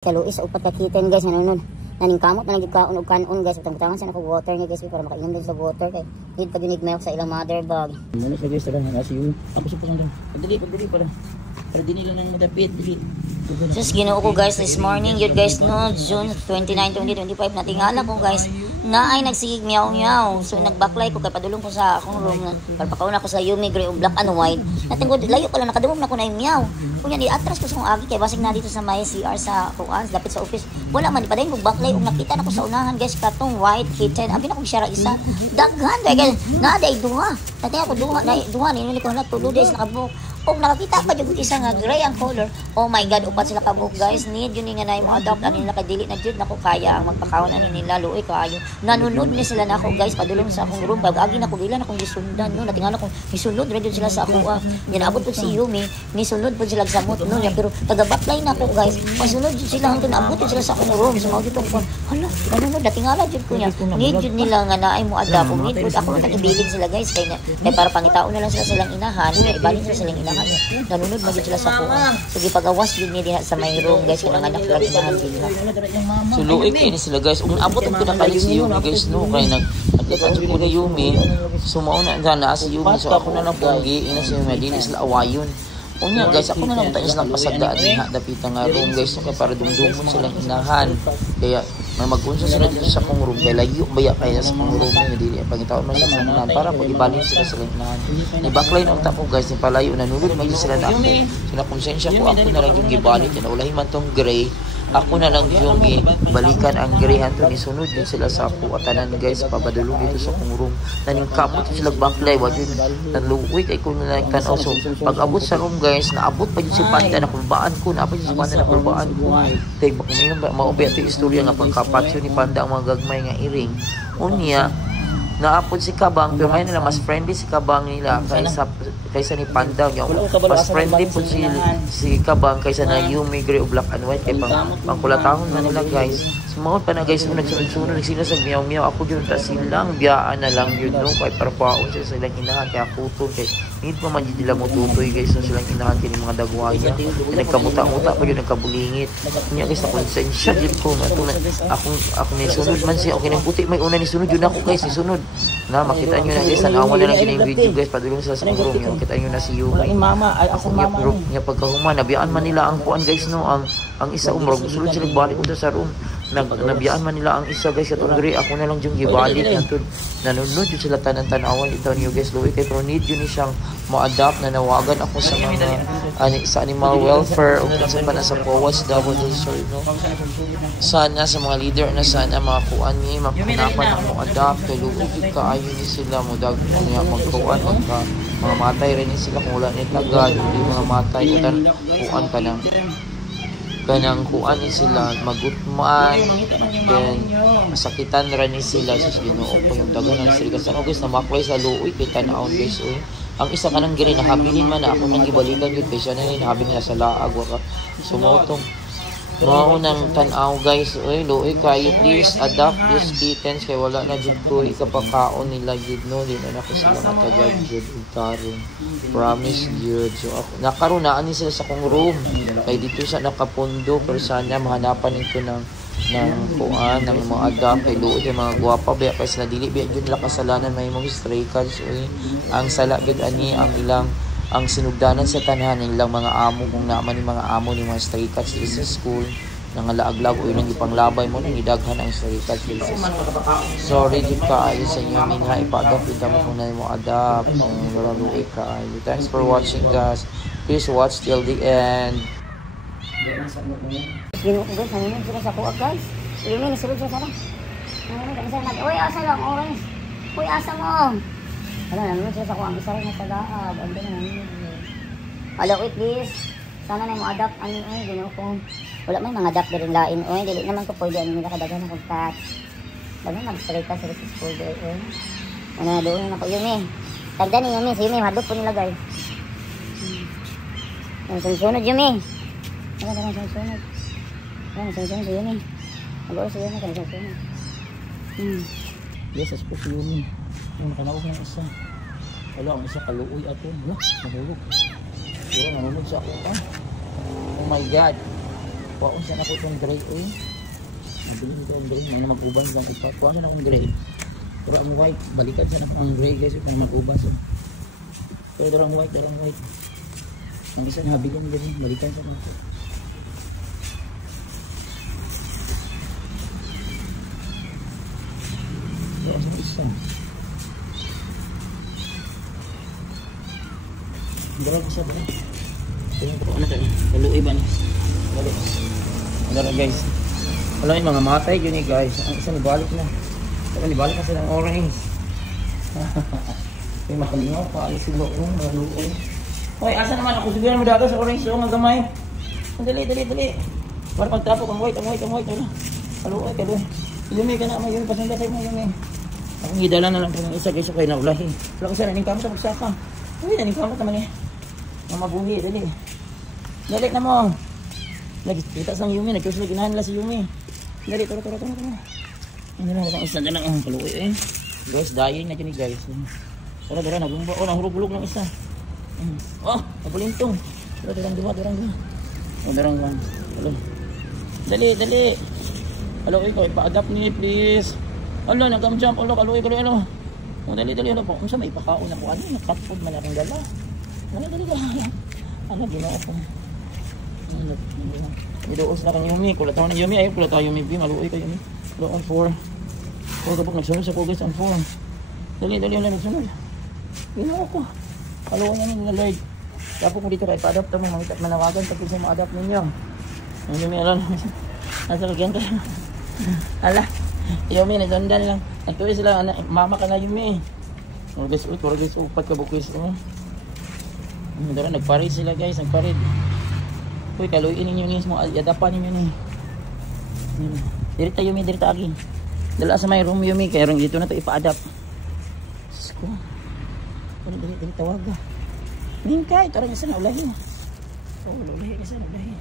Kaluis sa upat ka kitten guys, nanonon. Naning kamot na nagkaon og kanon guys, butangan sa nako water ni guys para makainom din sa water kay need pag ginig mayok sa ilang mother bag. Muna siya guys, tara na si ako supos lang. Pagdali para dinili lang nang madapit dili. Just ginoo ko guys this morning, yun guys no, June 29, 2025 natingala ko guys na ay nagsigig meow. So nagbaklay ko kay padulong ko sa akong room na pagpakaon ako sa Yumi Gray o black and white. Natingod layo pala nakadumog na ko na meow. Kunya di atras ko sa akong agi kay basig na dito sa may CR sa kuan dapit sa office. Wala man ipadayon kog baklay ug nakita na ko sa unahan guys katong white kitten. Abi na kog siya isa. Daghan guys. Na day duha. Tatay ako duha ni ko na tulo days nakabuk. Og nakakita pa jud isa nga gray ang color. Oh my god, upat sila kabuk guys. Need yun nga na mo adopt ani nila kadili na jud nako kaya ang magpakaon ani nila luoy kaayo. Nanunod ni sila nako guys padulong sa akong room bag agi nako gila nako gisundan no natingan ako gisunod ra jud sila sa ako. Yan abot pud si Yumi, ni sunod pud sila sa samot no pero taga backline nako guys. Pasunod jud sila hangtod abot sila sa akong room. So mao dito ko. Hala, nanunod datingala jud ko niya. Need jud nila nga naay mo adopt. Need pud ako nagibilin sila guys kay para pangitaon na lang sila silang inahan. Ibalin sila silang inahan. Nanunod magid sila sa kuha. Sige pagawas yun ni diha sa may room guys kung nanganak lang inahan sila. So luoy kay ni sila guys. Ug abot ang pinakalit si Yumi guys no kay nagkatabi ko ni Yumi. Sumao na sana si Yumi so ako na lang punggi ina si Medina sila awayon. Unya guys ako na lang tayo silang pasagdaan diha dapita nga room guys no kay para dumdumon silang inahan. Kaya mag-unsa sila dito sa kong room kay layo baya kaya sa kong room ni dili pangitaon man sa sanan para pag-ibalin sila sa inahan. Ni backline ang tako guys ni palayo nanulod man sila na ako. Sila konsensya ko ako na lang yung gibalin na ulahi man tong gray. Ako na lang yung balikan ang grihan to ni sunod din sila sa ako at tanan guys pabadulong dito sa kong room naning kamot sila baklay wa jud nanluoy kay ko na nagtan-aw so pag abot sa room guys naabot pa jud si Panda na kulbaan ko naabot si Panda na kulbaan ko kay maubi ato istorya nga pagkapatyo ni Panda ang mga gagmay nga iring unya naapod si Kabang pero ngayon nila mas friendly si Kabang nila kaysa ni Panda mas friendly po si Kabang kaysa na Yumi Gray o black and white kay pangkulatahon na nila guys sumawad pa na guys nagsunod sila sa meow ako yun ta silang biyaan na lang yun no kay para paon sila silang inahan kaya kuton kay need pa man nila mo tutoy guys no silang inahan kini mga dagwaya nagkamuta-muta pa yun nagkabulingit niya guys na konsensya yun ko ako ni sunod man siya okay nang puti may una ni sunod yun ako guys ni sunod na makita nyo na guys tanawan na lang yun yung video guys padulong sila sa room yun kita nyo na si Yumi ako niya pagkahuma nabiyaan man nila ang kuan guys no ang isa umrog sulod sila balik ko sa room nabiyaan man nila ang isa guys at Andre ako na lang yung gibalik nanunod yun sila tanan-tanawan ito niyo guys Louie kay pero need yun siyang ma-adapt na nawagan ako sa mga sa animal welfare o kung pa na sa POWAS no sana sa mga leader na sana mga kuan ni mapanapan na mo adapt kay Louie kaayo ni sila mo dag niya magkuan mga matay rin sila kung wala ni tagad hindi mga matay kuan ka lang kanang kuan ni sila magutman then masakitan ra ni sila sa Ginoo ko yung dagan ng sila kasi guys na maklay sa luoy kay tan-aon guys ang isa kanang giri nahabilin man na ako nang gibalikan gid kay siya na nahabilin na sa laag wa sumotong mao nang tan-aw guys luoy kayo please adopt these kittens kay wala na jud ko ikapakaon nila jud no di na ako sila matagad jud karon promise jud so ako nakaroon na ani sila sa kong room kay dito sa nakapundo pero sana mahanapan nito ng kuan ng mga adopt kay luoy yung mga guwapa ba kay sila dili ba jud la kasalanan may mga stray cats ang sala gid ani ang ilang ang sinugdanan sa tanan ng ilang mga amo kung naman ni mga amo ni mga stray cats sa school nang laag-lag o nang ipanglabay mo nang idaghan ang stray cats sorry jud kaayo sa inyo minha ipa-adapt ita mo kung na mo adapt kung lalaluoy kaayo thanks for watching guys please watch till the end Ginoo ko guys nanunod sila sa kuha guys Yumi nisulod sila sana uy asa lang orange uy asa mo wala nanunod sila sa kuha ang isa rin nasa laag ang doon nanunod hello uy please sana na mo adapt ano Ginoo ko wala may mga adapt din lain dili naman ko pwede ano nila kadaghan akong cat dagan mag-stray ka sa school ano doon na ko Yumi tagda ni Yumi si Yumi hadlok po nila guys sunod Yumi sunod si Yumi mag-uos si Yumi sunod yes as po si Yumi yung nakanaog ng isa wala ang isa kaluoy ato nahulog pero nanunod sa ako oh my god Kuwaon siya na ko itong gray oil. Nabilin ko ang gray. May mag-uban ko ang upat. Kuwaon siya na akong gray. Pero ang white, balikan siya na ko ang gray guys. Kung mag-uban siya. Pero darang white. Ang isa na habilin din. Balikan siya na ko. Kaya sa isa. Darang isa ba? Tingnan ko ano tayo. Kaluoy ba niya? Balik. Darang guys. Wala yung mga matay yun eh guys. Ang isa nibalik na. Saka nibalik na silang orange. Yung makalingaw pa. Alis yung loong. Mga luoy. Hoy, asa naman ako? Siguro mo dato sa orange yung mga gamay. Dali. Para pagtapok ang white. Wala. Kaluoy. Ilumi ka na. May yun. Pasanda tayo mo yun eh. Akong hidala na lang po ng isa guys. Okay na ulahi. Wala ko sana. Naning kamot sa pagsaka. Uy, naning kamot naman eh. Mga mabuhi. Dali na mo. Nagkita sa Yumi. Nagkita lagi nahan nila si Yumi. Dali. Tara. Ano lang. Isang isa na lang. Ang kaluoy eh. Guys, dying na dyan eh guys. Tara. Nagumba. Oh, nahulog-hulog ng isa. Oh, napulintong. Darang dua. Oh, darang one. Dali. Alo, ikaw, ipa-adapt ni please. Alo, nag-jump. Alo. Oh, dali. Alo, kung sa may pakaon ako. Ano, nakatpod man akong gala. Dali. Ano, ginawa ko. Idoos na kang Yumi. Kulataw na Yumi. Ayaw, kulataw Yumi. Maluoy ka Yumi. Alo, on 4. Oh, kapag nagsunod sa Pugas, on 4. Dali, nagsunod. Ginawa ko. Alo nga nyo Lord. Tapos kung dito kayo pa-adapt mo, manawagan pag sa ma-adapt ninyo. Ang Yumi, alam. Nasa lagyan ka. Ala. Yumi, nadandan lang. Nagtuloy sila, mama ka na Yumi. Kuragis, upat ka bukis. Nagparid sila guys, Uy, kaluin ninyo niya mo, adapan ninyo ni. Dirita Yumi, dirita agi. Dala sa may room Yumi, kaya dito na ito ipa-adapt. Sko. Dali tawag ka. Ningkay, ito rin isa na ulahin. Oo, ulahin kasi na ulahin.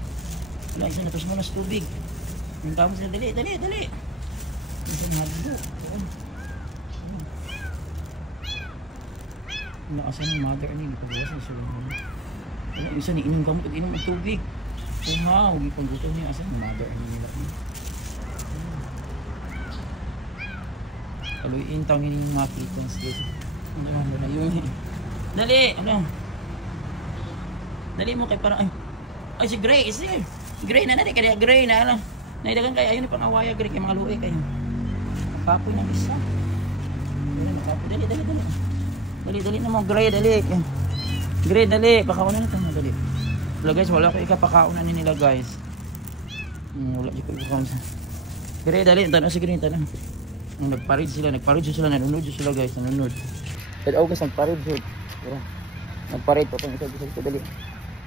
Ulahin sa napas mo na sa tubig. Ningkay mo sila, dali. Isa na hagdo. Nakasan yung mother niya, ipagawas na sila. Wala, isa ni inom gamot at inom ang tubig. Kumaw, ipagguto niya, asan yung mother niya nila. Kaluin taong yung makita sila. Dali, ano? Dali mo kay para ay si Gray, Gray na kaya Gray na ano. Naidagan kay ayun pang awaya Gray kay mga luoy kayo. Kapoy ng isa. Dali na mo Gray, dali. Gray, dali, pakaunan na tayo, dali. Wala guys, wala ko ikapakaunan nila guys. Wala di ko ipakaon sa. Gray, dali, tanong si Gray, tanong. Nagparid sila, nanonood sila guys, nanonood. Pero guys, nagparid sila. Nagparid pa itong isa, dali.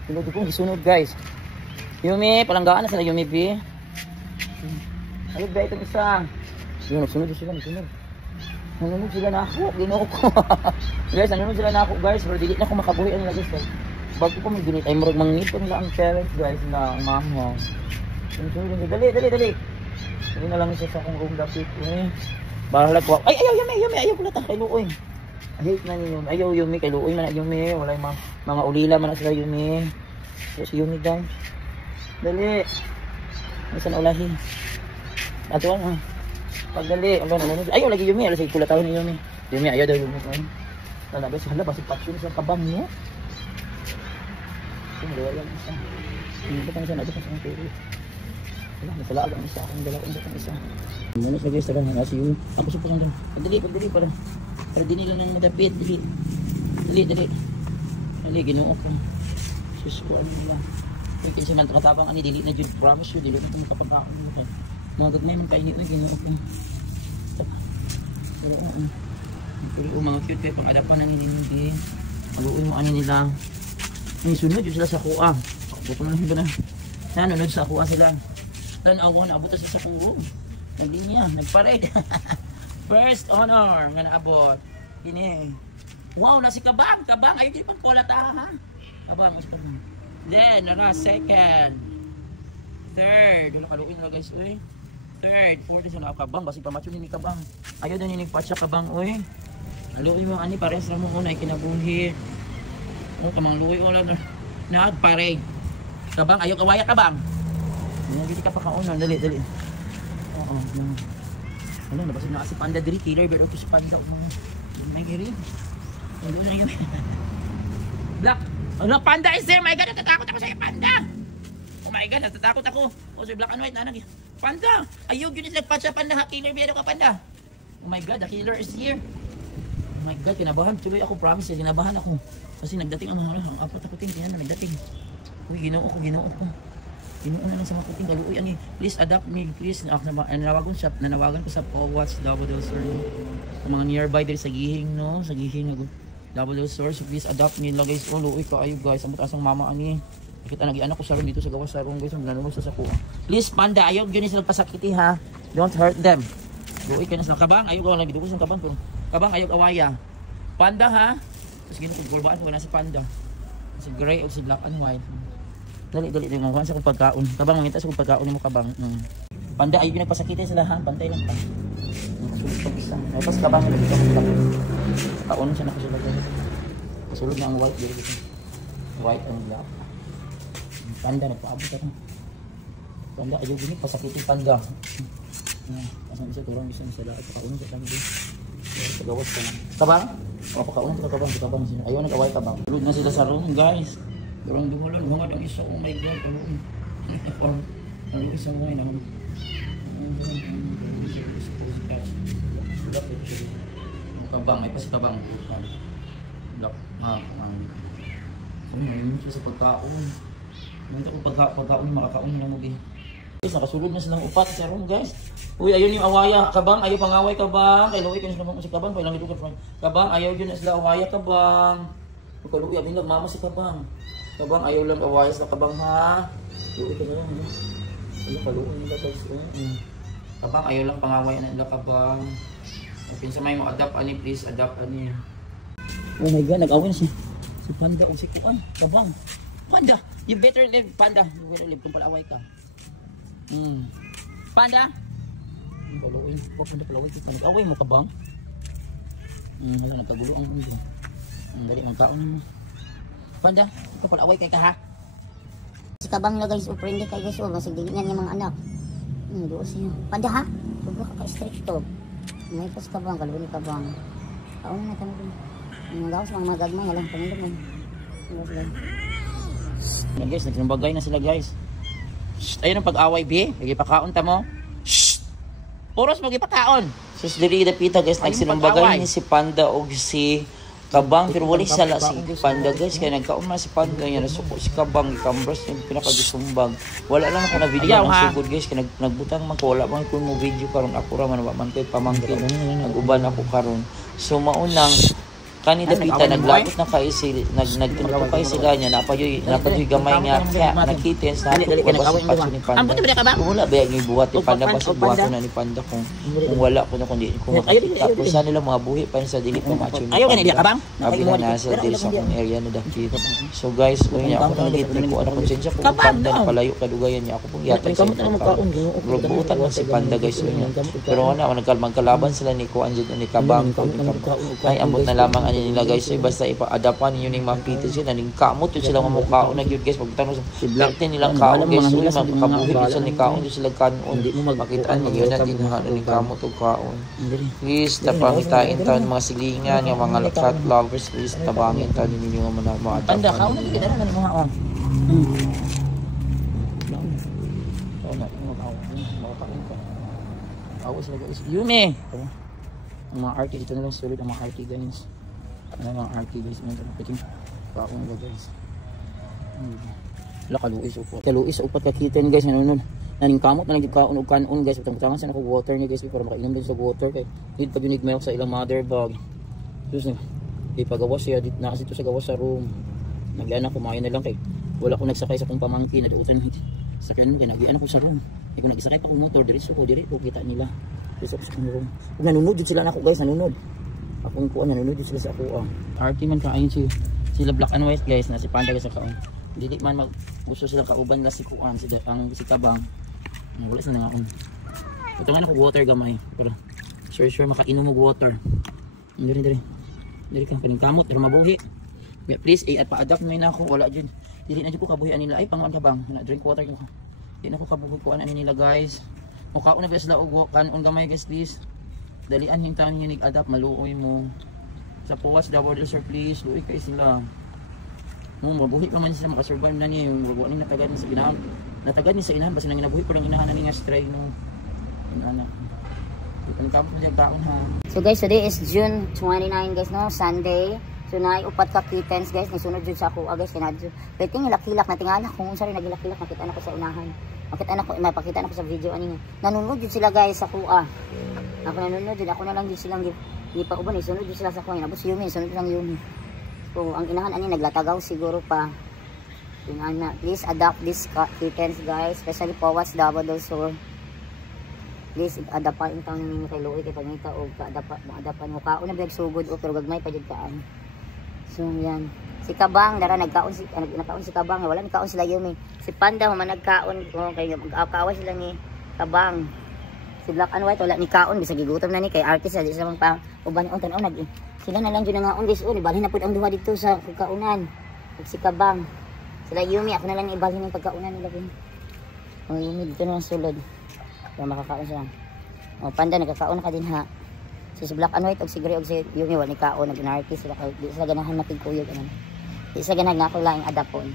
Sunod kong isunod guys. Yumi, palanggaan na sila Yumi B. Ayun ba itong isa. Nagsunod sila. Nanonood sila na ako, ginoo ko. Guys, nanonood sila na ako guys, pero dili na ako makabuhi nila guys. Bago ko may ginit, ay marag mangit ko nila ang parents guys na mama. Dali. Dali na lang isa sa akong room dapit. Bahala ko. Ay, Yumi, ayaw ko na kay Luoy. Hate na ni Yumi. Ayaw Yumi, kay Luoy man na Yumi. Wala yung mga ulila man na sila Yumi. Si Yumi guys. Dali. Isa na ulahi. Ato nga. Pagdali. Ayaw lagi Yumi. Alas ay kulataw ni Yumi. Yumi, ayaw daw Yumi. Guys, hala, basig patyon sa kabang niya. Dalawa lang isa. Hindi pa siya nabot sa pera. Wala, nasala lang isa. Ang dalawa ang isa. Muna siya guys, talagang kasi yung ako supos lang. Pagdali para. Pero di nila nang madapit. Dali, ginoo ko. Sus ko, ano nila. Kasi man katapang ani dili na jud, promise you, dili na kami kapag-aon mo. Mga gagmay man kainit na ginoo ko. Pero mga cute kayo pang adapan na nila. Mag-uwi mo ani nila. May sunod yun sila sa kuha. Buto na lang ba na. Nanonood sa kuha sila. Tanawa na abot na sa kuha. Naglinya, nagpared. First honor nga naabot. Gini. Wow, nasi kabang. Ayaw din pang kolata ha. Kabang. Then, second. Third. Wala kaluin na guys. Uy. Third. Fourth is na kabang. Basi pamatyo ni kabang. Ayaw na ni patcha kabang. Uy. Aluin mo ani pares ra mo una kinabuhi. Kamang luwi wala na nagparade. Kabang ayaw kawaya kabang. Hindi ka pa kaunan, dali. Oo. Ano, nabasag na kasi panda diri, killer bird o si panda. May giri. Ano na yun? Black! Ano, panda is there! My God, natatakot ako sa'yo, panda! Oh my God, natatakot ako. Oh, si black and white, nanag. Panda! Ayun, yun is nagpatch sa panda, ha? Killer bird ka, panda! Oh my God, the killer is here. Oh my God, kinabahan. Tuloy ako, promise, kinabahan ako. Kasi nagdating ang apat ako ting, kaya na nagdating. Uy, ginoo ko. Ginoo na lang sa mga kuting kaluoy. Ani, please adapt me, please. Nanawagan ko sa Powatch, Double Source. Sa mga nearby dito sa Gihing, no? Sa Gihing, Double Source. Please adapt me lang, guys. Oh, luoy ka ayo, guys. Ang asang mama, ani. Nakita nag-ianak ko sa room dito sa gawas sa room, guys. Ang nanunod sa kuha. Please, panda, ayaw yun sila pasakiti, ha? Don't hurt them. Luoy ka na sa kabang. Ayaw ko lang dito sa kabang. Pero kabang, ayaw awaya. Panda, ha? Tapos ginukurbaan ko na si panda. Si gray o si black and white. Dali mo sa kong pagkaon. Kabang manginta sa kong pagkaon mo kabang. Panda ay pinagpasakitin sila ha, pantay lang pa. Sulit pag isa. Tapos kabang dito ko lang. Kaon siya nakasulod. Kasulod na ang white dito. White and black. Panda nagpaabot ako. Panda ayaw gini pasakitin panda. Asan isa turang isa sila at kaon sa kami. Sa gawas ka na. Kabang? O pagkaon sa kabang sila. Ayaw nag-away kabang. Sulod na sila sa room, guys. Durang dumalan, mga ang isa, oh my God, ano isa mo ngayon, kabang, may pasikabang. Lock, ngayon siya sa pagkaon. Ngayon ako pagkaon, makakaon nila mo, guys, nakasulod na silang upat sa room, guys. Uy, ayun yung awaya, kabang, ayaw pangaway, kabang. Ay, luwi ka na si kabang, pailang ito ka, kabang, ayaw yun na sila awaya, kabang. Pagkaluwi, abing nagmama si kabang. Kabang, ayaw lang awayas na kabang, ha? Luwi ka na lang, ha? Ano, kaluwi nila, guys. Kabang, ayaw lang pangaway na nila, kabang. Pinsa may mo, adapt, ani, please, adapt, ani. Oh my God, nag-away na si Panda o si Kuan. Kabang. Panda, you better live, Panda. You better live kung palaway ka. Panda? Palaway, Panda, palaway ka. Nag-away mo, kabang? Wala, nagkagulo ang mundo. Dali, magkaon mo. Panda, ito pala away kay ka, ha? Si kabang na guys, uprende kay guys, masig dilingan yung mga anak. Doon siya. Panda, ha? Sobrang ka-stricto. May pas kabang, kaluni kabang. Kaon na tanong din. Mga gawas, mga magagmay, halang pangilog mo. Yan guys, nagsambagay na sila, guys. Ayun ang pag-away, bi. Nagipakaon ta mo. Puros magipakaon. Sus, dili dapita, guys. Nagsinumbagay ni si Panda o si Kabang, pero wala sala si Panda, guys. Kaya nagkauma si Panda niya, nasuko si Kabang, ikambras yung pinakagisumbag. Wala lang ako na video ng sugod, guys. Kaya nagbutang man ko, wala man ko mo video karon ako ra man pamangkin, nag-uban ako karon. So maunang kanida pita naglabot na kay sila, nagtunto kay sila niya, napayoy gamay nga kaya nakitens na ako basta ni Panda. Wala ba yung buhat ni Panda, basta buhat na ni Panda kung wala ko na kundi kung makita ko sa nila mga buhi pa sa dili pa macho. Ayaw ganito ka bang? Abi na sa dili sa akong area na dakit. So guys, unya ako na dito ko ana konsensya ko Panda palayo kadugayan niya ako pong yatag sa bubutan man si Panda, guys. Pero wala magkalaban sila ni ko anjud ni Kabang ay ambot na lamang nila, guys. Basta ipa-adapan niyo ning mapitin sila ning kamot yun sila mamukhaon na gyud, guys. Pagtanong sa berte nilang kaon, guys, magkabuhi sila ni kaon sila kanon makitaan niyo na din ni kamot og kaon. Please tapangitain taon mga silingan nga mga cat lovers, please tabangin taon ninyo nga mga Panda kaon na kita na mo ha. Awas na, guys. Yume. Ang mga RT ito na lang solid ang mga RT, guys. Ano mga RT, guys, may kapiting kaon ba, guys. Wala kaluis upat. Kaluis upat kakitin, guys, nanonood. Naning kamot na lang yung kaon o kanon, guys. Utang-utangan sa nako water niya, guys, para makainom din sa water. Kaya dito pag yunig mayo sa ilang mother bag. Tapos ipagawas siya dito na dito sa gawas sa room. Nagyan ako kumain na lang kay wala ko nagsakay sa kong pamangkin na duutan sa kanon kay nagyan ako sa room. Hindi ko nagsakay pa ko motor diretso ko kita nila. Sa room. Ug nanunod jud sila nako, guys, nanunod. Akong kuan nanonood sila sa ako. RT man kaayon sila black and white, guys, na si Panda sa kaon. Dili man gusto silang kauban la si kuan si Kabang. Wala sa nga akon. Ito man ako water gamay para sure makainom og water. Dili ka kaning kamot pero mabuhi. Please at pa-adapt na ako, wala jud. Dili na jud ko kabuhian nila ay panguan Kabang, na drink water ko. Di na ko kabugod ko ano nila guys. Mukaon na guys la ugo kanon gamay guys please. Dalian yung taon yung adapt maluoy mo. Sa puwas the border sir please, luoy kay sila. Mabuhi pa man sila makasurvive na niya yung wag ning natagad ni sa ginahan. Natagad ni sa inahan basta nang ginabuhi ko lang inahan ni nga stray no. Ana. Ang kapos na taon ha. So guys, today is June 29 guys no, Sunday. So naay upat ka kittens guys, nisunod jud sa ako guys kinadyo. Pwede hilak-hilak na tingala kung unsa rin nagilak-hilak nakita na ko sa unahan. Makita na ko, mapakita na ko sa video ani. Nanunod jud sila guys sa kuha. Ako nanunod jud, ako na lang jud silang gipauban, isunod jud sila sa kuha. Tapos Yumi, sunod lang Yumi. So ang inahan ani naglatagaw siguro pa. Tingana, please adopt this kittens guys, especially Powats Davao del Sur. Please adapain tang ninyo kay Loy kay pangita og adapan mo kaon na big sugod o pero gagmay pa jud kaan. So yan. Si Kabang dara nagkaon si Kabang wala ni kaon sila Yumi. Si Panda man nagkaon kay mag-akawan sila ni Kabang. Si Black and White wala ni kaon bisag gigutom na ni kay artist di sa mga uban on tan nag sila na lang jud nga on this on ibalhin na pud ang duha dito sa pagkaunan. Si Kabang sila Yumi ako na lang ibalhin ang pagkaunan nila din. Oh Yumi dito na sulod. Para makakaon siya. O Panda nagkakaon na ka din ha. Si Black and White og si Gray og si Yumi wala ni kaon nag-anarchy sila di sila ganahan matigkuyog ano. Di sila ganahan nga ako laing adapon.